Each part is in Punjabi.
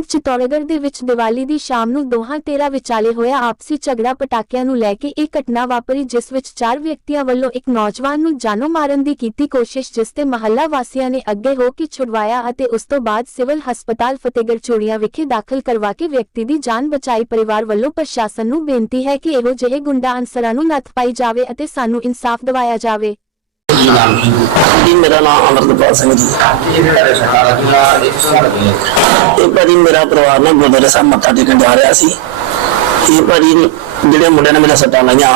ਪਿੰਡ ਚਿਤੌੜਗੜ੍ਹ ਦੇ ਵਿੱਚ ਦੀਵਾਲੀ ਦੀ ਸ਼ਾਮ ਨੂੰ ਦੋਹਾਂ ਧਿਰਾਂ ਵਿਚਾਲੇ ਹੋਇਆ ਆਪਸੀ ਝਗੜਾ ਪਟਾਕਿਆਂ ਨੂੰ ਲੈ ਕੇ ਇਹ ਘਟਨਾ ਵਾਪਰੀ, ਜਿਸ ਵਿੱਚ ਚਾਰ ਵਿਅਕਤੀਆਂ ਵੱਲੋਂ ਇੱਕ ਨੌਜਵਾਨ ਨੂੰ ਜਾਨੋਂ ਮਾਰਨ ਦੀ ਕੀਤੀ ਕੋਸ਼ਿਸ਼, ਜਿਸ ਤੇ ਮਹੱਲਾ ਵਾਸੀਆਂ ਨੇ ਅੱਗੇ ਹੋ ਕੇ ਛੁਡਵਾਇਆ ਅਤੇ ਉਸ ਤੋਂ ਬਾਅਦ ਸਿਵਲ ਹਸਪਤਾਲ ਫਤਿਹਗੜ੍ਹ ਚੂੜੀਆਂ ਵਿਖੇ ਦਾਖਲ ਕਰਵਾ ਕੇ ਵਿਅਕਤੀ ਦੀ ਜਾਨ ਬਚਾਈ। ਪਰਿਵਾਰ ਵੱਲੋਂ ਪ੍ਰਸ਼ਾਸਨ ਨੂੰ ਬੇਨਤੀ ਹੈ ਕਿ ਇਹੋ ਜਿਹੇ ਗੁੰਡਾ ਅਨਸਰਾਂ ਨੂੰ ਨੱਥ ਪਾਈ ਜਾਵੇ ਅਤੇ ਸਾਨੂੰ ਇਨਸਾਫ ਦਿਵਾਇਆ ਜਾਵੇ। ਜੀ, ਮੇਰਾ ਨਾਮ ਅਮਰਦਪਾਲ ਸਿੰਘ ਜੀ। ਇਹ ਭਾਜੀ ਮੇਰਾ ਪਰਿਵਾਰ ਨਾ ਗੁਰਦੁਆਰੇ ਸਾਹਿਬ ਮੱਥਾ ਟੇਕਣ ਜਾ ਰਿਹਾ ਸੀ। ਇਹ ਭਾਜੀ ਜਿਹੜੇ ਮੁੰਡੇ ਨੇ ਮੇਰੇ ਸੱਟਾਂ ਲਾਈਆਂ,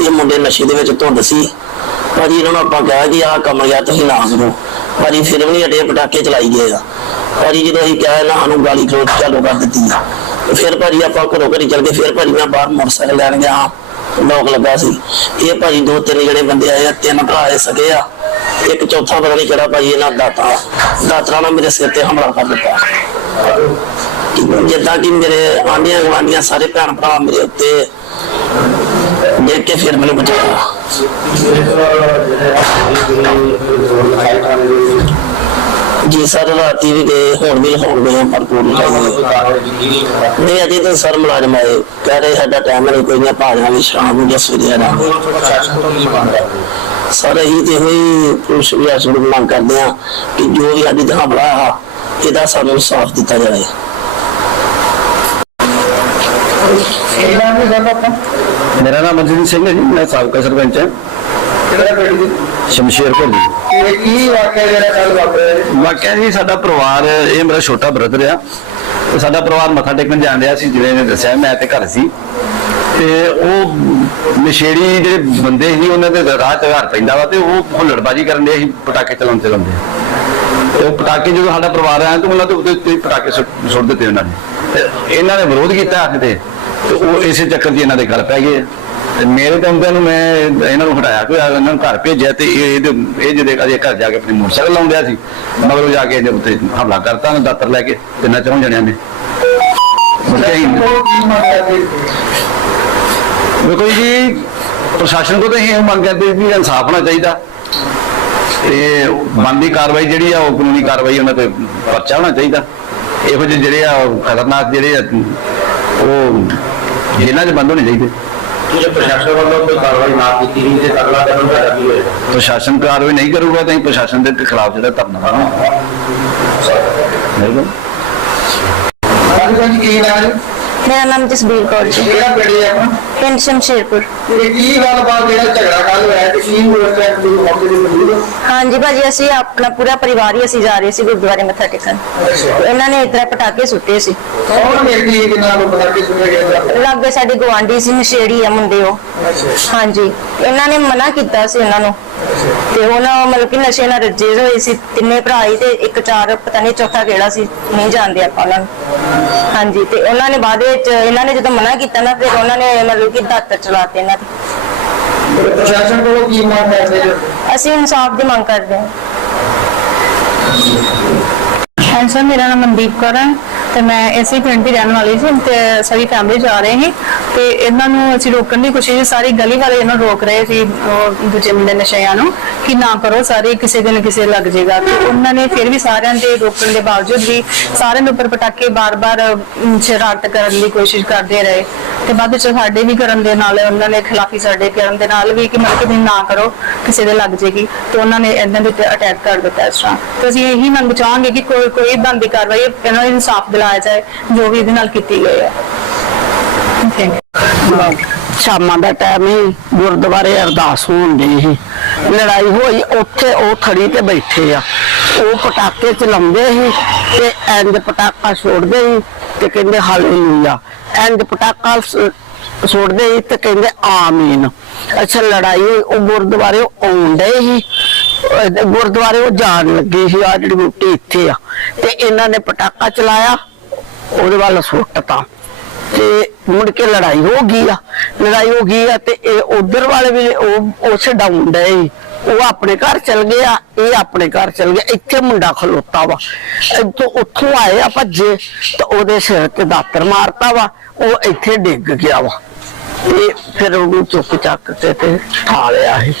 ਇਹ ਮੁੰਡੇ ਨਸ਼ੇ ਦੇ ਵਿੱਚ ਧੁੰਦ ਸੀ। ਭਾਜੀ ਇਹਨਾਂ ਨੂੰ ਆਪਾਂ ਕਿਹਾ ਕਿ ਆਹ ਕੰਮ ਯਾ ਤੁਸੀਂ ਨਾ ਕਰੋ। ਭਾਜੀ ਫਿਰ ਵੀ ਨਹੀਂ ਅੜੇ ਪਟਾਕੇ ਚਲਾਈ ਗਏ ਆ। ਭਾਜੀ ਜਦੋਂ ਅਸੀਂ ਕਿਹਾ ਇਹਨਾਂ ਸਾਨੂੰ ਗਾਲੀ ਗਲੋਚ ਚਾਲੂ ਕਰ ਦਿੱਤੀ ਤੇ ਫਿਰ ਭਾਜੀ ਆਪਾਂ ਘਰੋਂ ਘਰੀ ਚੱਲ ਗਏ, ਫਿਰ ਭਾਜੀ ਮੈਂ ਬਾਹਰ ਮੋਟਰਸਾਈਕਲ ਲੈਣ ਗਿਆ। ਲੋਕ ਲੱਗਾ ਸੀ। ਇਹ ਭਾਜੀ ਦੋ ਤਿੰਨ ਜਿਹੜੇ ਬੰਦੇ ਆਏ ਆ, ਤਿੰਨ ਭਰਾ ਇਹ ਸਗੇ ਆ। ਇੱਕ ਚੌਥਾ ਪਤਾ ਨਹੀਂ ਕਿਹੜਾ ਭਾਜੀ ਇਹਨਾਂ ਦਾਤਾ ਦਾਤਰਾ। ਨਾਲ ਮੇਰੇ ਸਿਰ ਤੇ ਹਮਲਾ ਕਰ ਦਿੱਤਾ। ਜਿੱਦਾਂ ਕਿ ਮੇਰੇ ਆਂਡੀਆਂ ਗਵਾਂਡੀਆਂ ਸਾਰੇ ਭੈਣ ਭਰਾ ਮੇਰੇ ਉੱਤੇ ਦੇਖ ਕੇ ਫਿਰ ਮੈਨੂੰ ਬਚਾਇਆ। ਜੀ ਸਰ, ਰਾਤੀ ਵੀ ਗਏ, ਹੁਣ ਵੀ ਹੁਣ ਗਏ ਭਰਪੂਰ ਨਹੀਂ, ਅਜੇ ਤਾਂ ਸਰ ਮੁਲਾਜ਼ਮ ਆਏ। ਕਹਿ ਰਹੇ ਸਾਡਾ ਟਾਈਮ ਨਹੀਂ, ਕੋਈ ਨਾ ਭਾਜਣਾ ਵੀ ਸ਼ਾਮ ਨੂੰ ਜਾਂ ਸਵੇਰੇ ਆਣਾ ਸਰ ਇਹੀ ਤੇ ਹੋਈ ਪੁਲਿਸ ਵੀ ਅਸਲ ਮੰਗ ਕਰਦੇ ਆ ਕਿ ਜੋ ਵੀ ਸਾਡੀ ਦਾ ਹਮਲਾ ਆ, ਇਹਦਾ ਸਾਨੂੰ ਸਾਫ਼ ਦਿੱਤਾ ਜਾਵੇ। ਮੇਰਾ ਨਾਮ ਮਨਜੀਤ ਸਿੰਘ ਹੈ ਜੀ, ਮੈਂ ਸਾਬਕਾ ਸਰਪੰਚ ਹਾਂ। ਸ਼ਮਸ਼ੇਰਪੁਰ ਜੀ? ਕੀ ਵਾਕਿਆ ਜਿਹੜਾ ਕੱਲ ਵਾਪਰਿਆ ਜੀ? ਵਾਕਿਆ ਜੀ ਸਾਡਾ ਪਰਿਵਾਰ ਇਹ ਮੇਰਾ ਛੋਟਾ ਬ੍ਰਦਰ ਆ। ਤੇ ਸਾਡਾ ਪਰਿਵਾਰ ਮੱਥਾ ਟੇਕਣ ਜਾਣ ਰਿਹਾ ਸੀ ਜਿਵੇਂ ਨੇ ਦੱਸਿਆ ਮੈਂ ਤੇ ਘਰ ਸੀ। ਤੇ ਉਹ ਨਸ਼ੇੜੀ ਜਿਹੜੇ ਬੰਦੇ ਸੀ ਉਹਨਾਂ ਦੇ ਰਾਹ ਤੇ ਘਰ ਪੈਂਦਾ ਵਾ ਤੇ ਉਹ ਹੁੱਲੜਬਾਜੀ ਕਰਨ ਦੇ ਸੀ ਪਟਾਕੇ ਚਲਾਉਂਦੇ ਚਲਾਉਂਦੇ ਤੇ ਉਹ ਪਟਾਕੇ ਜਦੋਂ ਸਾਡਾ ਪਰਿਵਾਰ ਆਇਆ ਤੇ ਉਹਨਾਂ ਦੇ ਉੱਤੇ ਉੱਤੇ ਪਟਾਕੇ ਸੁੱਟ ਸੁੱਟ ਦਿੱਤੇ ਉਹਨਾਂ ਨੇ। ਤੇ ਇਹਨਾਂ ਨੇ ਵਿਰੋਧ ਕੀਤਾ ਆਖਦੇ। ਤੇ ਉਹ ਇਸੇ ਚੱਕਰ 'ਚ ਇਹਨਾਂ ਦੇ ਗੱਲ ਪੈ ਗਏ। ਮੇਰੇ ਤਾਂ ਉਹਨਾਂ ਨੂੰ ਮੈਂ ਇਹਨਾਂ ਨੂੰ ਹਟਾਇਆ ਕੋਈ ਇਹਨਾਂ ਨੂੰ ਘਰ ਭੇਜਿਆ ਤੇ ਇਹ ਇਹਦੇ- ਇਹ ਜਿਹਦੇ ਅਜੇ ਘਰ ਜਾ ਕੇ ਆਪਣੀ ਮੋਟਰਸਾਈਕਲ ਲਾਉਂਦਿਆ ਸੀ। ਮਗਰੋਂ ਜਾ ਕੇ ਇਹਦੇ ਉੱਤੇ ਹਮਲਾ ਕਰਤਾ, ਉਹਨੇ ਦਾਤਰ ਲੈ ਕੇ ਤਿੰਨਾਂ ਚੌਂ ਜਣਿਆਂ ਨੇ। ਮੁੜ ਕੇ ਅਸੀਂ- ਦੇਖੋ ਜੀ, ਪ੍ਰਸ਼ਾਸਨ ਕੋਲ ਤਾਂ ਇਹ ਮੰਗ ਕਰਦੇ ਵੀ ਇਨਸਾਫ ਹੋਣਾ ਚਾਹੀਦਾ। ਤੇ ਬੰਦੀ ਕਾਰਵਾਈ ਜਿਹੜੀ ਆ, ਉਹ ਕਾਨੂੰਨੀ ਕਾਰਵਾਈ ਉਹਨਾਂ ਤੇ ਪਰਚਾ ਹੋਣਾ ਚਾਹੀਦਾ। ਇਹੋ ਜਿਹੇ ਜਿਹੜੇ ਆ ਉਹ ਖਤਰਨਾਕ ਜਿਹੜੇ ਆ, ਉਹ ਜੇਲ੍ਹਾਂ 'ਚ ਬੰਦ ਹੋਣੇ ਚਾਹੀਦੇ। ਜੇ ਪ੍ਰਸ਼ਾਸਨ ਵੱਲੋਂ ਕੋਈ ਕਾਰਵਾਈ ਨਾ ਕੀਤੀ ਗਈ ਤੇ ਅਗਲਾ ਕਦਮ ਤੁਹਾਡਾ ਕੀ ਹੋਏਗਾ? ਪ੍ਰਸ਼ਾਸਨ ਕਾਰਵਾਈ ਨਹੀਂ ਕਰੂਗਾ ਤਾਂ ਅਸੀਂ ਪ੍ਰਸ਼ਾਸਨ ਦੇ ਖਿਲਾਫ ਜਿਹੜਾ ਧਰਨਾ ਦੇਵਾਂਗੇ ਬਿਲਕੁਲ ਹਾਂਜੀ ਕੀ ਨਾਮ ਹੈ? ਮੇਰਾ ਨਾਮ ਜਸਬੀਰ ਕੌਰ ਜੀ। ਕਿਹੜਾ ਪਿੰਡ ਹੈ ਆਪਣਾ? ਪਿੰਡ ਸ਼ਮਸ਼ੇਰਪੁਰ। ਤੇ ਕੀ ਗੱਲਬਾਤ ਜਿਹੜਾ ਝਗੜਾ ਕੱਲ ਹੋਇਆ ਤੇ ਕੀ ਹੋਇਆ ਤੇ ਤੁਸੀਂ ਮੌਕੇ ਤੇ ਮੌਜੂਦ ਹਾਂਜੀ ਭਾਜੀ ਅਸੀਂ ਆਪਣਾ ਪੂਰਾ ਪਰਿਵਾਰ ਹੀ ਅਸੀਂ ਜਾ ਰਹੇ ਸੀ ਗੁਰਦੁਆਰੇ ਮੱਥਾ ਟੇਕਣ। ਇਹਨਾਂ ਨੇ ਇਤਰਾ ਪਟਾਕੇ ਸੁੱਟੇ ਸੀ। ਕੌਣ ਵਿਅਕਤੀ ਜਿਨ੍ਹਾਂ ਨੂੰ ਪਤਾ ਕਿ ਸੁਣਿਆ ਗਿਆ? ਲਾਗੇ ਸਾਡੇ ਗਵਾਂਢੀ ਸੀ ਨਸ਼ੇੜੀ ਆ ਮੁੰਡੇ ਉਹ। ਹਾਂਜੀ। ਇਹਨਾਂ ਨੇ ਮਨਾ ਕੀਤਾ ਸੀ ਇਹਨਾਂ ਨੂੰ। ਤੇ ਉਹਨਾਂ ਮਤਲਬ ਕਿ ਨਸ਼ੇ ਨਾਲ ਰੱਜੇ ਹੋਏ ਸੀ। ਤਿੰਨੇ ਭਰਾ ਹੀ ਤੇ ਇੱਕ ਚਾਰ ਪਤਾ ਨਹੀਂ ਚੌਥਾ ਕਿਹੜਾ ਸੀ ਨਹੀਂ ਜਾਣਦੇ ਆਪਾਂ ਉਹਨਾਂ ਨੂੰ। ਹਾਂਜੀ ਤੇ ਉਹਨਾਂ ਨੇ ਬਾਅਦ ਵਿੱਚ ਇਹਨਾਂ ਨੇ ਜਦੋਂ ਮਨਾ ਕੀਤਾ ਨਾ ਫਿਰ ਉਹਨਾਂ ਨੇ ਮਤਲਬ ਕਿ ਦਾਤਰ ਚਲਾਤੇ ਇਹਨਾਂ ਤੇ। ਪ੍ਰਸ਼ਾਸਨ ਕੋਲੋਂ ਕੀ ਮੰਗ ਕਰਦੇ ਜੋ ਅਸੀਂ ਇਨਸਾਫ ਦੀ ਮੰਗ ਕਰਦੇ ਹਾਂ। ਹਾਂ ਸਰ ਮੇਰਾ ਨਾਮ ਮਨਦੀਪ ਕੌਰ ਹੈ ਤੇ ਮੈਂ ਇਸੇ ਪਿੰਡ ਦੀ ਰਹਿਣ ਵਾਲੀ ਸੀ ਤੇ ਸਾਰੀ ਫੈਮਿਲੀ ਜਾ ਰਹੇ ਸੀ। ਤੇ ਇਹਨਾਂ ਨੂੰ ਅਸੀਂ ਰੋਕਣ ਦੀ ਕੋਸ਼ਿਸ਼ ਸਾਰੀ ਗਲੀ ਵਾਲੇ ਇਹਨਾਂ ਰੋਕ ਰਹੇ ਸੀ, ਉਹ ਦੂਜੇ ਮੁੰਡੇ ਨਸ਼ਿਆਂ ਨੂੰ, ਕਿ ਨਾ ਕਰੋ, ਸਾਰੇ ਕਿਸੇ ਦਿਨ ਕਿਸੇ ਲੱਗ ਜਾਏਗਾ ਤੇ ਉਹਨਾਂ ਨੇ ਫਿਰ ਵੀ ਸਾਰਿਆਂ ਦੇ ਰੋਕਣ ਦੇ ਬਾਵਜੂਦ ਵੀ ਸਾਰਿਆਂ ਦੇ ਉੱਪਰ ਪਟਾਕੇ ਬਾਰ-ਬਾਰ ਸ਼ਰਾਰਤ ਕਰਨ ਦੀ ਕੋਸ਼ਿਸ਼ ਕਰਦੇ ਰਹੇ। ਤੇ ਬਾਅਦ ਵਿੱਚ ਸਾਡੇ ਵੀ ਕਰਨ ਦੇ ਨਾਲ, ਉਹਨਾਂ ਨੇ ਖਿਲਾਫੀ ਸਾਡੇ ਕਰਨ ਦੇ ਨਾਲ ਵੀ ਕਿ ਮਤਲਬ ਕਿ ਨਾ ਕਰੋ, ਕਿਸੇ ਦੇ ਲੱਗ ਜਾਏਗੀ ਤੇ ਉਹਨਾਂ ਨੇ ਇਹਨਾਂ ਦੇ ਉੱਤੇ ਅਟੈਕ ਕਰ ਦਿੱਤਾ ਇਸ ਤਰ੍ਹਾਂ। ਤੇ ਅਸੀਂ ਇਹੀ ਮੰਗ ਚਾਹਾਂਗੇ ਕਿ ਕੋਈ ਕੋਈ ਬੰਦੀ ਕਾਰਵਾਈ ਇਹਨਾਂ ਨੂੰ ਇਨਸਾਫ ਦਿਲਾਇਆ ਜਾਏ, ਜੋ ਵੀ ਇਹਦੇ ਨਾਲ ਕੀਤੀ ਗਈ ਹੈ। ਸ਼ਾਮਾਂ ਦਾ ਟਾਈਮ ਹੀ ਗੁਰਦੁਆਰੇ ਅਰਦਾਸ ਹੋਣ ਦੀ ਸੀ। ਲੜਾਈ ਹੋਈ, ਉੱਥੇ ਉਹ ਥੜੀ ਤੇ ਬੈਠੇ ਆ। ਉਹ ਪਟਾਕੇ ਚਲਾਉਂਦੇ ਸੀ ਤੇ ਇੰਜ ਪਟਾਕਾ ਛੋੜਦੇ ਸੀ ਤੇ ਕਹਿੰਦੇ ਹਾਲੇਲੂਇਆ ਇੰਜ ਪਟਾਕਾ ਛੋੜਦੇ ਸੀ ਤੇ ਕਹਿੰਦੇ ਆਮੀਨ ਅੱਛਾ, ਲੜਾਈ ਹੋਈ, ਉਹ ਗੁਰਦੁਆਰੇ ਆਉਂਦੇ ਸੀ। ਗੁਰਦੁਆਰੇ ਉਹ ਜਾਣ ਲੱਗੇ ਸੀ ਆ ਜਿਹੜੀ ਬੂਟੀ ਇੱਥੇ ਆ। ਤੇ ਇਹਨਾਂ ਨੇ ਪਟਾਕਾ ਚਲਾਇਆ, ਉਹਦੇ ਵੱਲ ਸੁੱਟਤਾ। ਤੇ ਮੁੜ ਕੇ ਲੜਾਈ ਹੋ ਗਈ ਆ। ਲੜਾਈ ਹੋ ਗਈ ਆ ਤੇ ਇਹ ਉਧਰ ਵਾਲੇ ਵੀ ਉਹ ਉਸ ਡਾਊਨ ਡਏ ਉਹ ਆਪਣੇ ਘਰ ਚਲ ਗਿਆ ਇਹ ਆਪਣੇ ਘਰ ਚਲ ਗਿਆ ਇੱਥੇ ਮੁੰਡਾ ਖਲੋਤਾ ਵਾ। ਇੱਥੋਂ ਉੱਥੋਂ ਆਏ ਆ ਭੱਜੇ ਤੇ ਉਹਦੇ ਸਿਰ ਤੇ ਦਾਤਰ ਮਾਰਤਾ ਵਾ। ਉਹ ਇੱਥੇ ਡਿੱਗ ਗਿਆ ਵਾ। ਤੇ ਫਿਰ ਉਹਨੂੰ ਚੁੱਕ ਚੱਕ ਕੇ ਤੇ ਠਾ ਲਿਆ ਸੀ।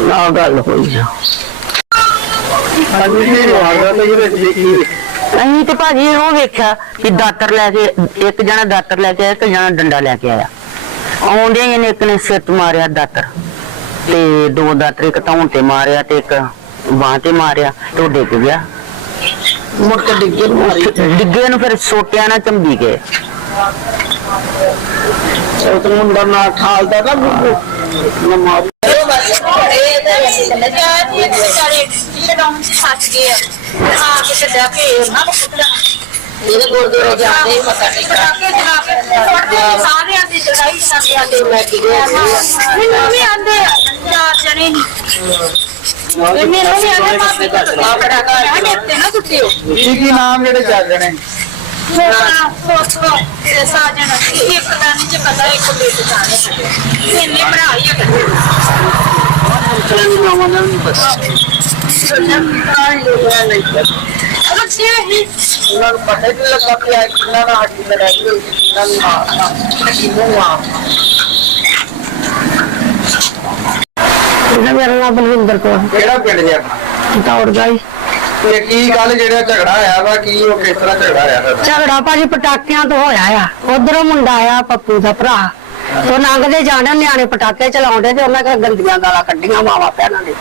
ਨਾ ਗੱਲ ਹੋਈ ਆ। ਹਾਂਜੀ ਜੀ ਵਾਰਦਾਤ ਦੇ ਵਿੱਚ ਕੀ ਅਸੀਂ ਤੇ ਭਾਜੀ ਉਹ ਵੇਖਿਆ ਕਿ ਦਾਤਰ ਲੈ ਕੇ ਇੱਕ ਜਣਾ ਦਾਤਰ ਲੈ ਕੇ ਆਇਆ ਇੱਕ ਜਣਾ ਡੰਡਾ ਲੈ ਕੇ ਆਇਆ। ਆਉਂਦੇ ਇਹਨੇ ਇੱਕ ਨੇ ਸਿਰ ਤੇ ਮਾਰਿਆ ਦਾਤਰ। ਤੇ ਦੋ ਦਾਤਰ ਇੱਕ ਧੌਣ ਤੇ ਮਾਰਿਆ ਤੇ ਇੱਕ ਬਾਂਹ ਤੇ ਮਾਰਿਆ ਤੇ ਉਹ ਡਿੱਗ ਗਿਆ। ਮੁੜ ਕੇ ਡਿੱਗੇ ਨੂੰ ਮਾਰੀ। ਡਿੱਗੇ ਨੂੰ ਫਿਰ ਸੋਟਿਆਂ ਨਾਲ ਚੰਬੀ ਗਏ। ਉਹ ਤਾਂ ਮੁੰਡਾ ਨਾਲ ਠਾਲਦਾ ਨਾ ਨਾ ਮਾਰ। ਇਹਦੇ ਗੁਰਦੁਆਰੇ ਜਾਂਦੇ ਹੀ ਮੱਥਾ ਟੇਕਣ ਸਾਰਿਆਂ ਦੀ ਲੜਾਈ ਸਾਰਿਆਂ ਦੇ ਲੈ ਕੇ ਗਏ ਮੈਨੂੰ ਵੀ ਆਂਦੇ ਚਾਰ ਜਣੇ ਨਹੀਂ ਮੈਨੂੰ ਵੀ ਆਂਦੇ ਮਾਪੇ ਦਾ ਬੜਾ ਘਰ ਤੇ ਨਾ ਸੁੱਟਿਓ ਕੀ ਕੀ ਨਾਮ ਜਿਹੜੇ ਚੱਲ ਰਹੇ ਸੋਨਾ ਸੋਸੋ ਤੇ ਸਾਜਣ ਇੱਕ ਦਾ ਨਹੀਂ ਪਤਾ ਇੱਕ ਬੇਟ ਜਾਣੇ ਇੰਨੇ ਭਰਾ ਹੀ ਆ ਬੱਚੇ ਹੀ ਉਹਨਾਂ ਨੂੰ ਪਤਾ ਨਹੀਂ ਲੱਗਾ ਕਿ ਆ ਕਿੰਨਾ ਨਾਲ ਹੱਡੀ ਲੜਾਈ ਹੋਈ ਸੀ, ਕਿੰਨਾ ਨੂੰ ਮਾਰਨਾ ਕਿੰਨੂੰ ਮਾਰ ਮੇਰਾ ਨਾਮ ਬਲਵਿੰਦਰ ਕੌਰ। ਕਿਹੜਾ ਪਿੰਡ ਜੇ? ਆਪਣਾ ਦੌੜ ਗਈ ਤੇ ਕੀ ਗੱਲ ਜਿਹੜਾ ਝਗੜਾ ਆਇਆ ਵਾ ਕੀ ਉਹ ਕਿਸ ਤਰ੍ਹਾਂ ਝਗੜਾ ਆਇਆ ਤੁਹਾਡਾ? ਝਗੜਾ ਭਾਜੀ ਪਟਾਕਿਆਂ ਤੋਂ ਹੋਇਆ ਆ। ਉਧਰੋਂ ਮੁੰਡਾ ਆਇਆ ਪੱਪੂ ਦਾ ਭਰਾ। ਉਹ ਲੰਘਦੇ ਜਾਣਾ ਨਿਆਣੇ ਪਟਾਕੇ ਚਲਾਉਂਦੇ ਤੇ ਉਹਨਾਂ ਕੋਲ ਗੰਦੀਆਂ ਗਾਲਾਂ ਕੱਢੀਆਂ ਮਾਵਾ ਭੈਣਾਂ ਨੇ।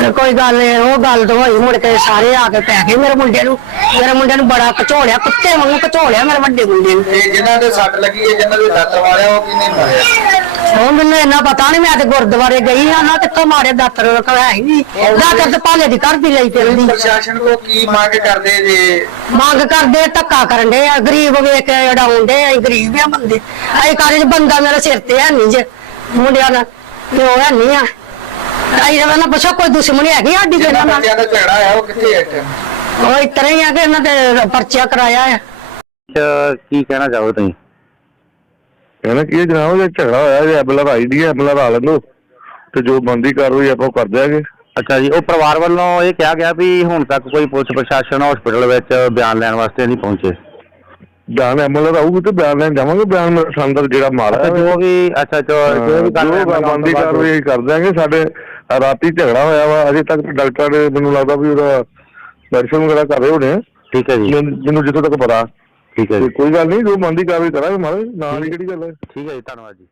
ਤੇ ਕੋਈ ਗੱਲ ਨੀ, ਉਹ ਗੱਲ ਤੋਂ ਹੋਈ ਮੁੜ ਕੇ ਸਾਰੇ ਆ ਕੇ ਪੈ ਗਏ ਮੇਰੇ ਮੁੰਡੇ ਨੂੰ। ਮੇਰੇ ਮੁੰਡੇ ਨੂੰ ਬੜਾ ਕਚੋੜਿਆ ਕੁੱਤੇ ਵਾਂਗੂ ਕਚੋੜਿਆ ਮੇਰੇ ਵੱਡੇ ਮੁੰਡੇ ਨੂੰ। ਤੇ ਜਿਨ੍ਹਾਂ ਦੇ ਸੱਟ ਲੱਗੀ ਹੈ ਜਿਨ੍ਹਾਂ ਦੇ ਦਾਤਰ ਮਾਰਿਆ ਉਹ ਕਿੰਨੇ ਮਾਰਿਆ? ਉਹ ਮੈਨੂੰ ਇੰਨਾ ਪਤਾ ਨਹੀਂ ਮੈਂ ਤੇ ਗੁਰਦੁਆਰੇ ਗਈ ਆ ਨਾ ਕਿੱਥੋਂ ਮਾਰੇ ਦਾਤਰ ਹੈ ਹੀ ਨਹੀਂ ਦਾਤਰ ਤੇ ਭਾਲੇ ਦੀ ਘਰ ਦੀ ਲਈ ਫਿਰਦੀ। ਪ੍ਰਸ਼ਾਸਨ ਕੋ ਕੀ ਮੰਗ ਕਰਦੇ ਜੇ? ਮੰਗ ਕਰਦੇ ਧੱਕਾ ਕਰਨ ਦੇ ਆ ਗਰੀਬ ਵੇਖ ਕੇ ਉਡਾਉਂਦੇ ਆ ਗਰੀਬ ਆ ਬੰਦੇ। ਅਸੀਂ ਕਾਰੇ ਬੰਦਾ ਮੇਰੇ ਸਿਰ ਤੇ ਹੈ ਨਹੀਂ ਜੇ ਮੁੰਡਿਆਂ ਦਾ ਪਿਓ ਹੈ ਨਹੀਂ ਆ। ਅਸੀਂ ਤਾਂ ਨਾ ਪੁੱਛੋ ਕੋਈ ਦੁਸ਼ਮਣੀ ਹੈਗੀ ਸਾਡੀ ਤੇ ਜਿਨ੍ਹਾਂ ਇਹਨਾਂ ਨਾਲ? ਬੱਚਿਆਂ ਦਾ ਝਗੜਾ ਆਇਆ ਉਹ ਕਿੱਥੇ ਹੈ time? ਉਹ ਇਤਰੇ ਹੀ ਆ ਕਿ ਇਹਨਾਂ ਤੇ ਪਰਚਾ ਕਰਾਇਆ ਆ। ਕੀ ਕਹਿਣਾ ਚਾਹੋ ਤੁਸੀਂ? ਕਹਿੰਦਾ ਕੀ ਹੈ ਜਨਾਬ ਜੇ ਝਗੜਾ ਹੋਇਆ ਜੇ ਐਬਲਾ ਦਾ ਆਈਡੀ ਹੈ ਐਬਲਾ ਦਾ ਲੈਂਦੋ ਤੇ ਜੋ ਬੰਦੀ ਕਾਰਵਾਈ ਆਪਾਂ ਉਹ ਕਰ ਦਿਆਂਗੇ। ਅੱਛਾ ਜੀ ਉਹ ਪਰਿਵਾਰ ਵੱਲੋਂ ਇਹ ਕਿਹਾ ਗਿਆ ਵੀ ਹੁਣ ਤੱਕ ਕੋਈ ਪੁਲਿਸ ਪ੍ਰਸ਼ਾਸਨ ਹਸਪੀਟਲ ਵਿੱਚ ਬਿਆਨ ਲੈਣ ਵਾਸਤੇ ਨਹੀਂ ਪਹੁੰਚੇ। ਬਿਆਨ ਐਮਐਲਏ ਦਾ ਆਊਗੀ ਤੇ ਬਿਆਨ ਲੈਣ ਜਾਵਾਂਗੇ ਬਿਆਨ ਮੇਰਾ ਸੰਦਰ ਜਿਹੜਾ ਮਾਰਾ ਅੱਛਾ ਜੋ ਵੀ ਅੱਛਾ ਜੋ ਜੋ ਵੀ ਗੱਲ ਹੈ, ਜੋ ਬੰਦੀ ਕਾਰਵਾਈ ਅਸੀਂ ਕਰ ਦਿਆਂਗੇ ਸਾਡੇ ਰਾਤੀ ਝਗੜਾ ਹੋਇਆ ਵਾ ਅਜੇ ਤੱਕ ਡਾਕਟਰ ਨੇ ਮੈਨੂੰ ਲੱਗਦਾ ਵੀ ਉਹਦਾ ਮੈਡੀਸਨ ਵਗੈਰਾ ਕਰ ਰਹੇ ਹੋਣੇ ਠੀਕ ਹੈ ਜੀ। ਮੈਨੂੰ ਮੈਨੂੰ ਜਿੱਥੋਂ ਤੱਕ ਪਤਾ। ਠੀਕ ਹੈ ਜੀ। ਕੋਈ ਗੱਲ ਨਹੀਂ ਜੋ ਬੰਦੀ ਕਾਰਵਾਈ ਕਰਾਂਗੇ ਮਾਰੇ ਨਾਲ ਹੀ ਕਿਹੜੀ ਗੱਲ ਹੈ। ਠੀਕ ਹੈ ਜੀ ਧੰਨਵਾਦ ਜੀ।